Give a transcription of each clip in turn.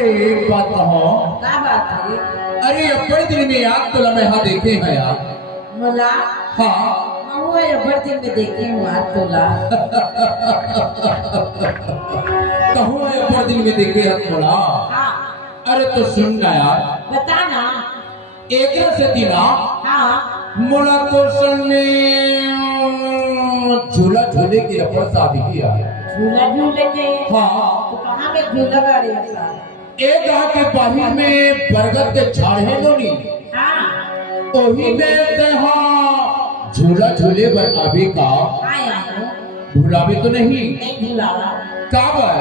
अरे एक बात कहो। क्या बात है? अरे अब्बड़ दिन में याद तो लम्हा देखे हैं यार। मला हाँ वो अब्बड़ दिन में देखे हूँ आज तोला। कहूँ अब्बड़ दिन में देखे हैं तोला। हाँ अरे तो सुन ना यार, बता ना। एक से दिना हाँ मोला तो सुनने झूला झूले की अब्बड़ शादी किया। झूला झूले के? हाँ तो कहाँ में झूला गाड़ी है? एक गाँव के बाहर में बरगद के झाड़ है लोनी। हाँ वही में तहा झूला झूले बर अभी का आया हूँ। भुलावे तो नहीं नहीं भुलावा। काबर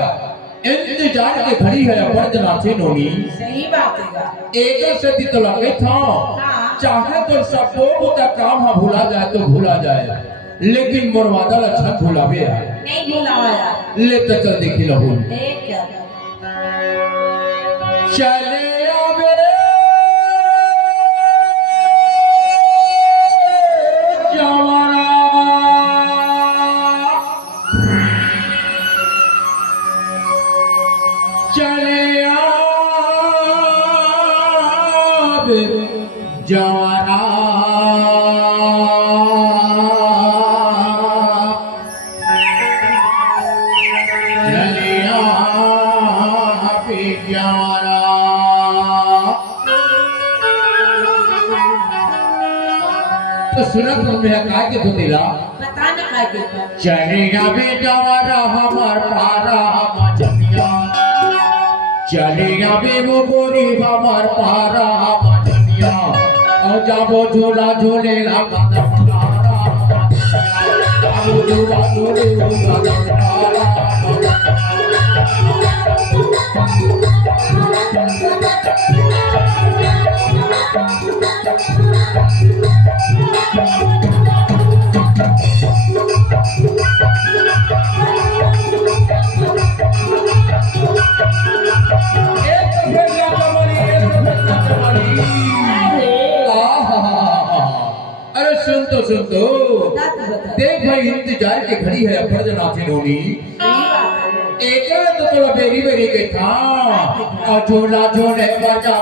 इंतजार के घड़ी है अब्बड़ जनाचे नोनी। सही बात है। एक से तो लगे था हाँ। चाहे तो सब का काम हाँ भुला जाए तो भुला जाए, लेकिन मोर वादल अच्छा भुलावे है। नहीं भुलावा यार। ले तो चल देखी लहू। ठीक है। चले आवे जवाना चले आवे जवाना तो सुनत में का के धुतिला बता ना काय के? चलेगा बेजवारा हमार पारा मजनिया, चलेगा बेगो गोरी हमार पारा मजनिया, और जाबो झूला झूले ला कदम तारा, जाबो झूला झूले ला कदम तारा। अरे सुन तो देख भाई, इंतजार की घड़ी है अब्बड़ जनाचे नोनी। एक तो थोड़ा बेरी बेरी के था और झूला झूले बजा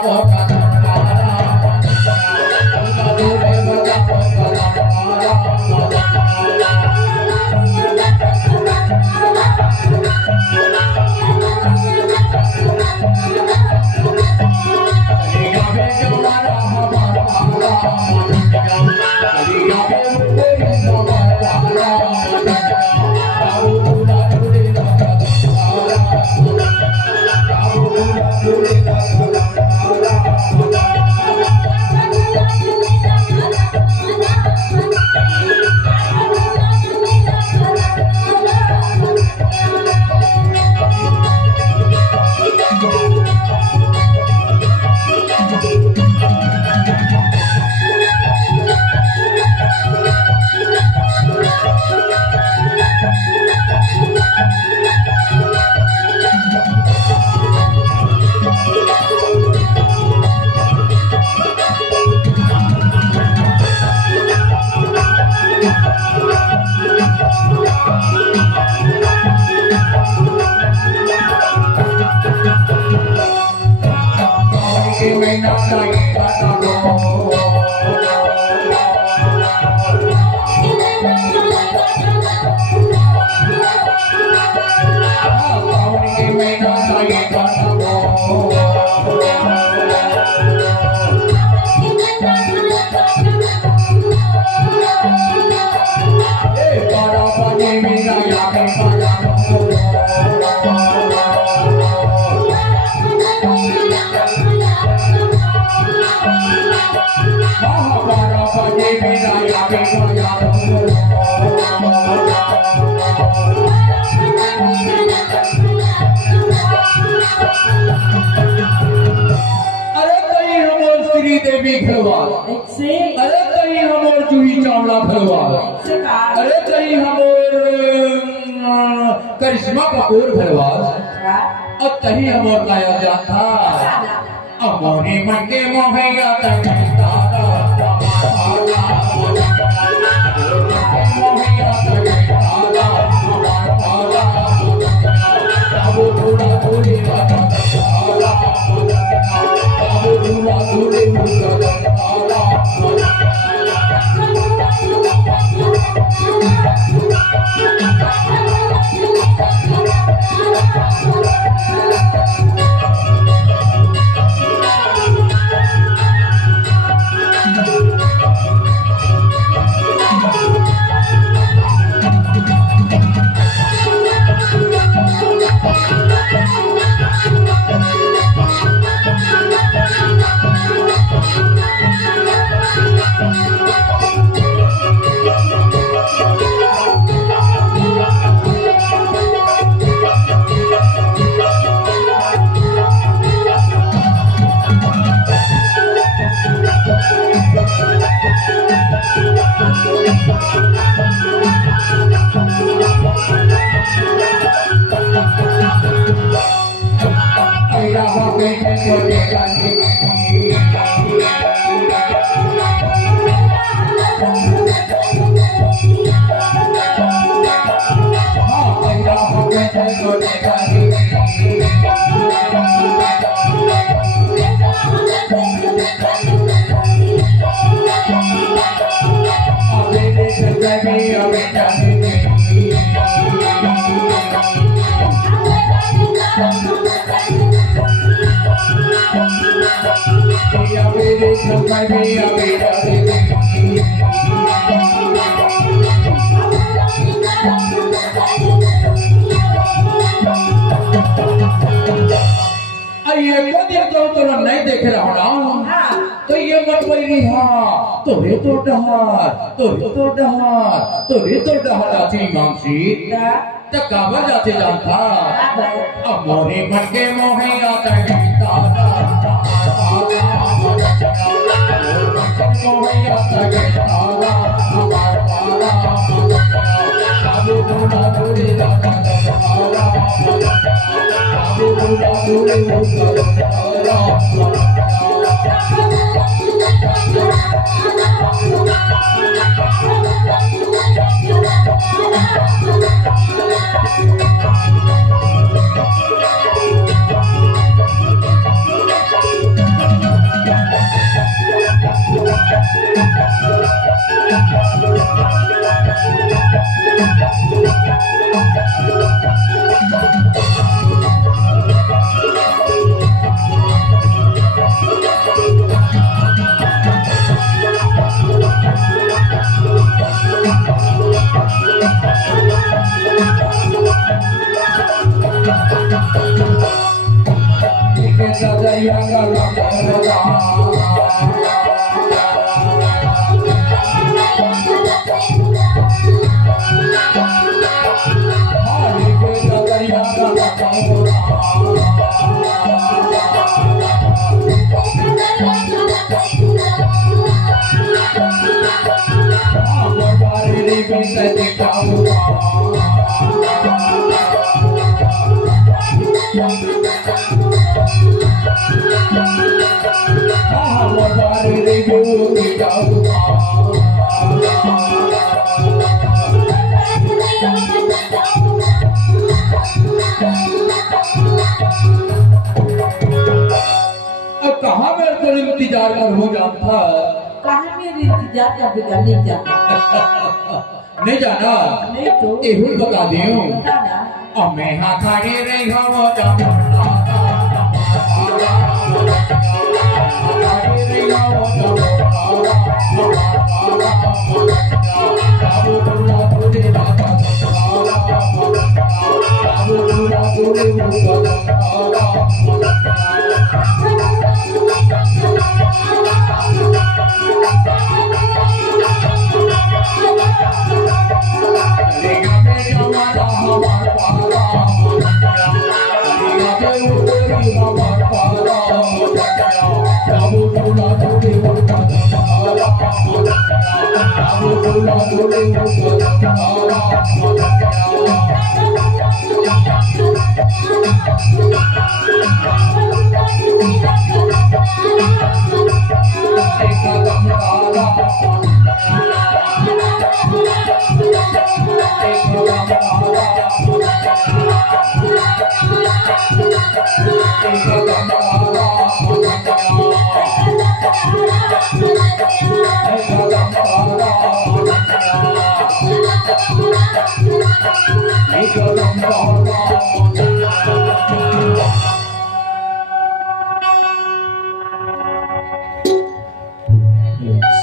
देवी खलवाल, अरे कहीं हम और जूही चावला खलवाल, अरे कहीं हम और करिश्मा कपूर खलवाल, और कहीं हम और काया जाता अमोनी मन के मोहैया तक कैसे सोचेगा हाँ कैसा कैसे सोचेगा नहीं देख रहा हूँ तो ये मत बोली हाँ तो रे तो डहार आची मांगसी काबर जाते जानता अब मोहे मन के मोहे आता है मोहे आता है तारा हमार पारा काबू बुला बुले जाता तारा काबू बुला बुले तारा कहाँ मेरे इंतजार कर हो जाता कहाँ मेरे इंतजार का बिगड़ नहीं जाता नहीं जाना नहीं तो एहुल बता दियो बताना अब मैं हाँ खड़े रही हो जाना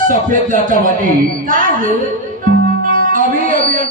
सफेद लाचावाली का है